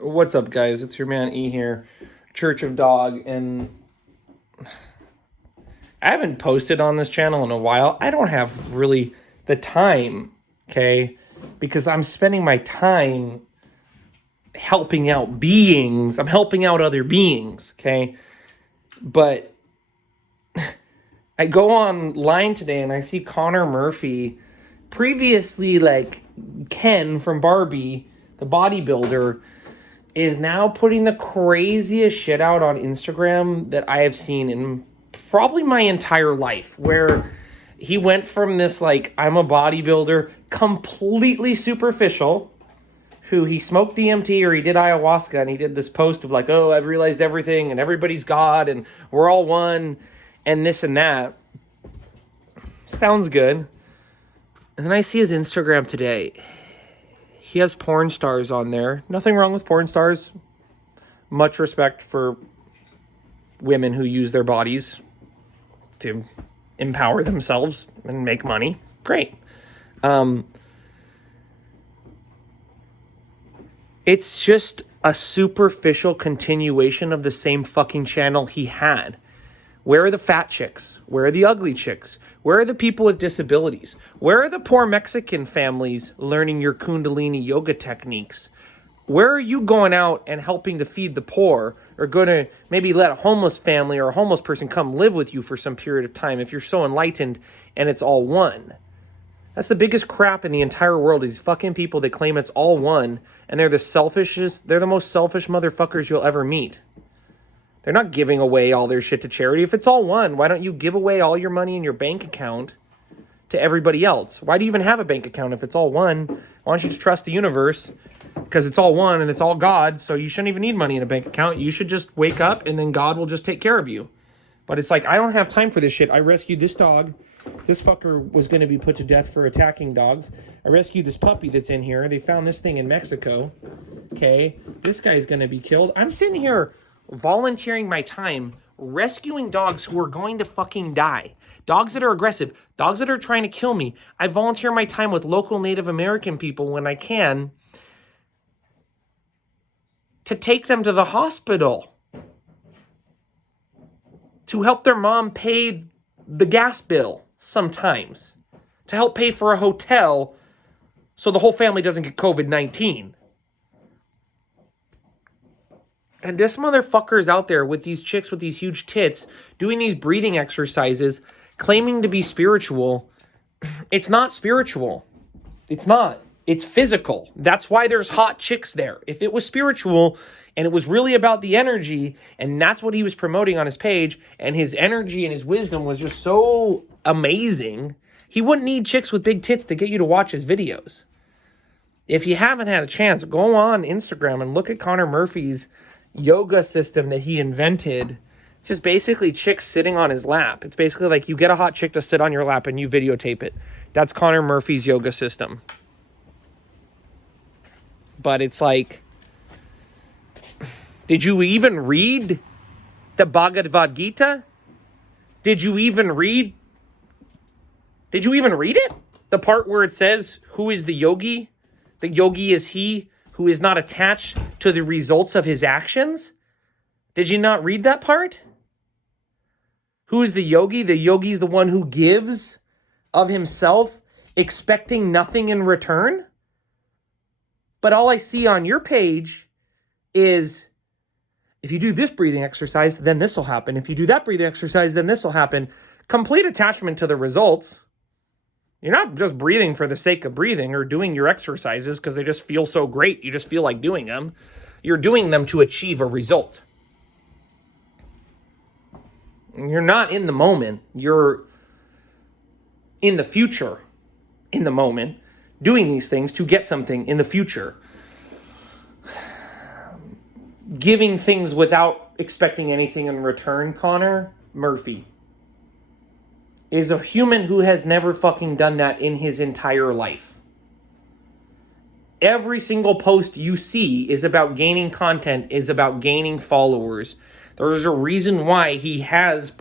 What's up, guys? It's your man E here, Church of Dog, and I haven't posted on this channel in a while. I don't have really the time, okay? Because I'm spending my time helping out beings. I'm helping out other beings, okay? But I go online today and I see Connor Murphy, previously like Ken from Barbie, the bodybuilder, is now putting the craziest shit out on Instagram that I have seen in probably my entire life, where he went from this like, I'm a bodybuilder, completely superficial, who he smoked DMT or he did ayahuasca, and he did this post of like, oh, I've realized everything and everybody's God and we're all one and this and that. Sounds good. And then I see his Instagram today. He has porn stars on there. Nothing wrong with porn stars. Much respect for women who use their bodies to empower themselves and make money. Great. It's just a superficial continuation of the same fucking channel he had. Where are the fat chicks? Where are the ugly chicks? Where are the people with disabilities? Where are the poor Mexican families learning your Kundalini yoga techniques? Where are you going out and helping to feed the poor, or going to maybe let a homeless family or a homeless person come live with you for some period of time if you're so enlightened and it's all one? That's the biggest crap in the entire world, is fucking people that claim it's all one, and they're the most selfish motherfuckers you'll ever meet. They're not giving away all their shit to charity. If it's all one, why don't you give away all your money in your bank account to everybody else? Why do you even have a bank account if it's all one? Why don't you just trust the universe? Because it's all one and it's all God, so you shouldn't even need money in a bank account. You should just wake up and then God will just take care of you. But it's like, I don't have time for this shit. I rescued this dog. This fucker was going to be put to death for attacking dogs. I rescued this puppy that's in here. They found this thing in Mexico. Okay, this guy's going to be killed. I'm sitting here volunteering my time rescuing dogs who are going to fucking die. Dogs that are aggressive. Dogs that are trying to kill me. I volunteer my time with local Native American people when I can to take them to the hospital, to help their mom pay the gas bill sometimes, to help pay for a hotel so the whole family doesn't get COVID-19. And this motherfucker is out there with these chicks with these huge tits doing these breathing exercises, claiming to be spiritual. It's not spiritual. It's not. It's physical. That's why there's hot chicks there. If it was spiritual and it was really about the energy, and that's what he was promoting on his page, and his energy and his wisdom was just so amazing, he wouldn't need chicks with big tits to get you to watch his videos. If you haven't had a chance, go on Instagram and look at Connor Murphy's yoga system that he invented. It's just basically chicks sitting on his lap. It's basically like you get a hot chick to sit on your lap and you videotape it. That's Connor Murphy's yoga system. But it's like, did you even read the Bhagavad Gita? Did you even read it? The part where it says, who is the yogi? The yogi is he who is not attached to the results of his actions? Did you not read that part? Who is the yogi? The yogi is the one who gives of himself, expecting nothing in return. But all I see on your page is, if you do this breathing exercise, then this will happen. If you do that breathing exercise, then this will happen. Complete attachment to the results. You're not just breathing for the sake of breathing or doing your exercises because they just feel so great. You just feel like doing them. You're doing them to achieve a result. You're not in the moment. You're in the future, in the moment, doing these things to get something in the future. Giving things without expecting anything in return, Connor Murphy is a human who has never fucking done that in his entire life. Every single post you see is about gaining content, is about gaining followers. There's a reason why he has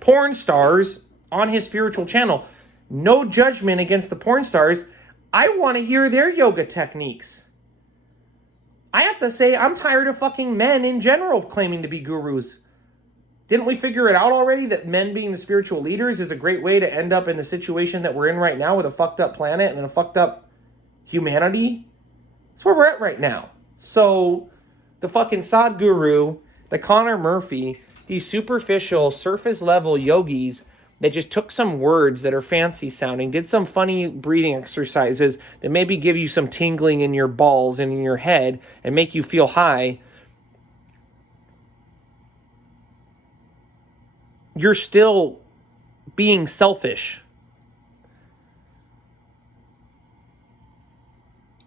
porn stars on his spiritual channel. No judgment against the porn stars. I want to hear their yoga techniques. I have to say, I'm tired of fucking men in general claiming to be gurus. Didn't we figure it out already that men being the spiritual leaders is a great way to end up in the situation that we're in right now with a fucked up planet and a fucked up humanity? That's where we're at right now. So the fucking Sadhguru, the Connor Murphy, these superficial, surface level yogis that just took some words that are fancy sounding, did some funny breathing exercises that maybe give you some tingling in your balls and in your head and make you feel high. You're still being selfish.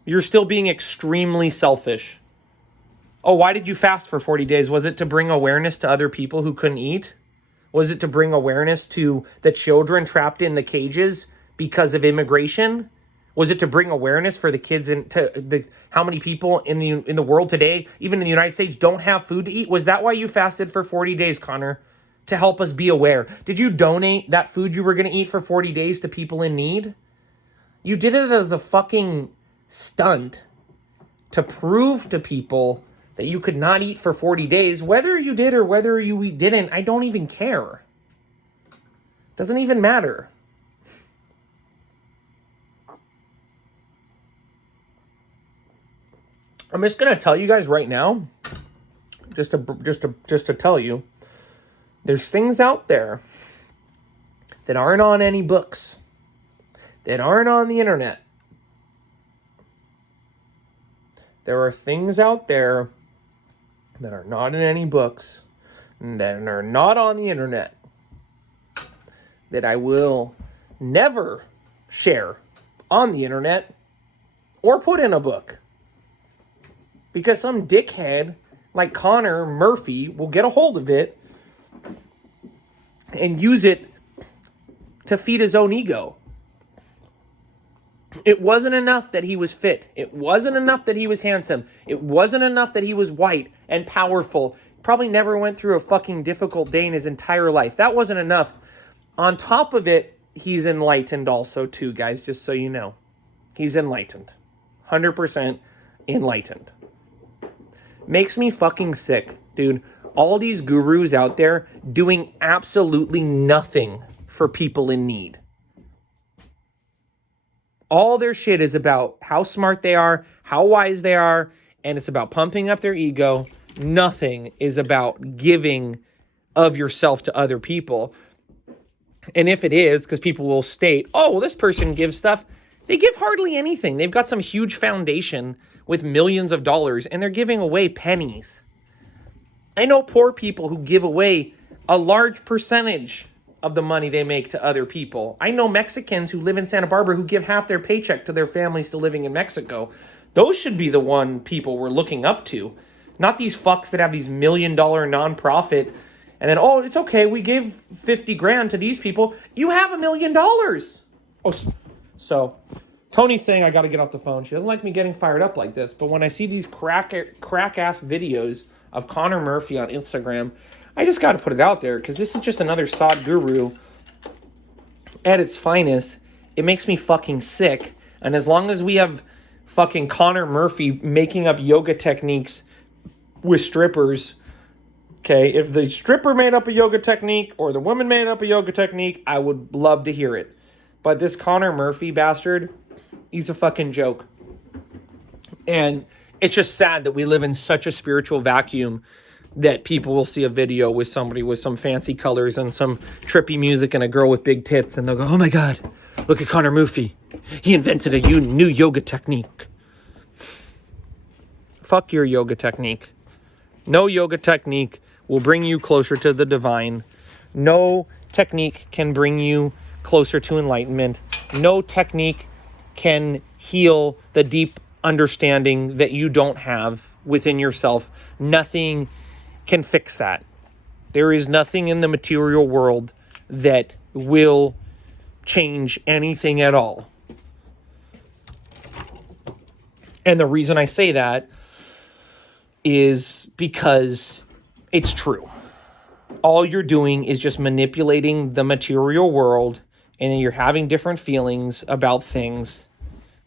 You're still being extremely selfish. Oh, why did you fast for 40 days? Was it to bring awareness to other people who couldn't eat? Was it to bring awareness to the children trapped in the cages because of immigration? Was it to bring awareness for the kids how many people in the world today, even in the United States, don't have food to eat? Was that why you fasted for 40 days, Connor? To help us be aware? Did you donate that food you were going to eat for 40 days to people in need? You did it as a fucking stunt to prove to people that you could not eat for 40 days. Whether you did or whether you didn't, I don't even care. Doesn't even matter. I'm just going to tell you guys right now, just to tell you, there's things out there that aren't on any books, that aren't on the internet. There are things out there that are not in any books, that are not on the internet, that I will never share on the internet or put in a book. Because some dickhead like Connor Murphy will get a hold of it and use it to feed his own ego. It wasn't enough that he was fit. It wasn't enough that he was handsome. It wasn't enough that he was white and powerful. Probably never went through a fucking difficult day in his entire life. That wasn't enough. On top of it, he's enlightened also too, guys, just so you know. He's enlightened. 100% enlightened. Makes me fucking sick, dude. All these gurus out there doing absolutely nothing for people in need. All their shit is about how smart they are, how wise they are, and it's about pumping up their ego. Nothing is about giving of yourself to other people. And if it is, because people will state, oh, well, this person gives stuff. They give hardly anything. They've got some huge foundation with millions of dollars, and they're giving away pennies. I know poor people who give away a large percentage of the money they make to other people. I know Mexicans who live in Santa Barbara who give half their paycheck to their families still living in Mexico. Those should be the one people we're looking up to. Not these fucks that have these $1 million nonprofit and then, oh, it's okay, we gave 50 grand to these people. You have $1 million. Oh, so Tony's saying I got to get off the phone. She doesn't like me getting fired up like this. But when I see these crack ass videos of Connor Murphy on Instagram, I just got to put it out there because this is just another Sadhguru at its finest. It makes me fucking sick. And as long as we have fucking Connor Murphy making up yoga techniques with strippers, okay, if the stripper made up a yoga technique or the woman made up a yoga technique, I would love to hear it. But this Connor Murphy bastard, he's a fucking joke. And it's just sad that we live in such a spiritual vacuum that people will see a video with somebody with some fancy colors and some trippy music and a girl with big tits, and they'll go, oh my God, look at Connor Murphy. He invented a new yoga technique. Fuck your yoga technique. No yoga technique will bring you closer to the divine. No technique can bring you closer to enlightenment. No technique can heal the deep understanding that you don't have within yourself. Nothing can fix that. There is nothing in the material world that will change anything at all. And the reason I say that is because it's true. All you're doing is just manipulating the material world, and then you're having different feelings about things,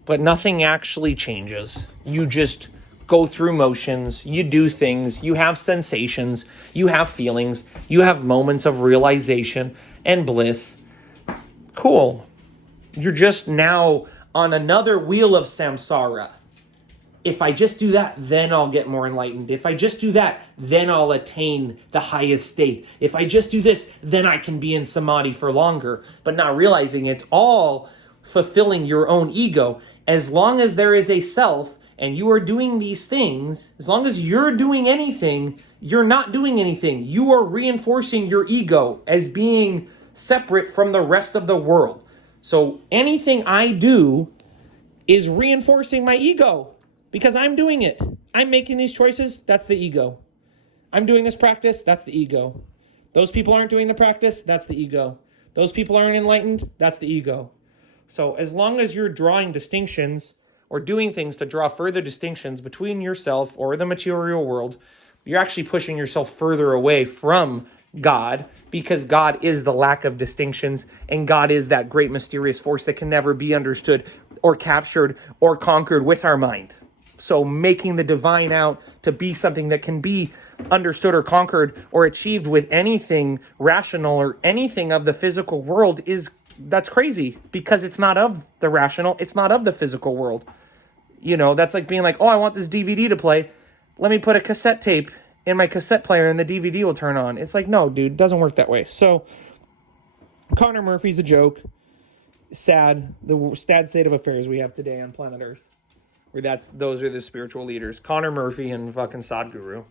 but nothing actually changes. You just go through motions, you do things, you have sensations, you have feelings, you have moments of realization and bliss. Cool. You're just now on another wheel of samsara. If I just do that, then I'll get more enlightened. If I just do that, then I'll attain the highest state. If I just do this, then I can be in samadhi for longer. But not realizing it's all fulfilling your own ego. As long as there is a self and you are doing these things, as long as you're doing anything, you're not doing anything. You are reinforcing your ego as being separate from the rest of the world. So anything I do is reinforcing my ego because I'm doing it. I'm making these choices. That's the ego. I'm doing this practice. That's the ego. Those people aren't doing the practice. That's the ego. Those people aren't enlightened. That's the ego. So as long as you're drawing distinctions or doing things to draw further distinctions between yourself or the material world, you're actually pushing yourself further away from God, because God is the lack of distinctions, and God is that great mysterious force that can never be understood or captured or conquered with our mind. So making the divine out to be something that can be understood or conquered or achieved with anything rational or anything of the physical world that's crazy, because it's not of the rational, it's not of the physical world. That's like being like, oh, I want this DVD to play. Let me put a cassette tape in my cassette player and the DVD will turn on. It's like, no, dude, it doesn't work that way. So Connor Murphy's a joke. Sad, the sad state of affairs we have today on planet Earth, where those are the spiritual leaders, Connor Murphy and fucking Sadhguru.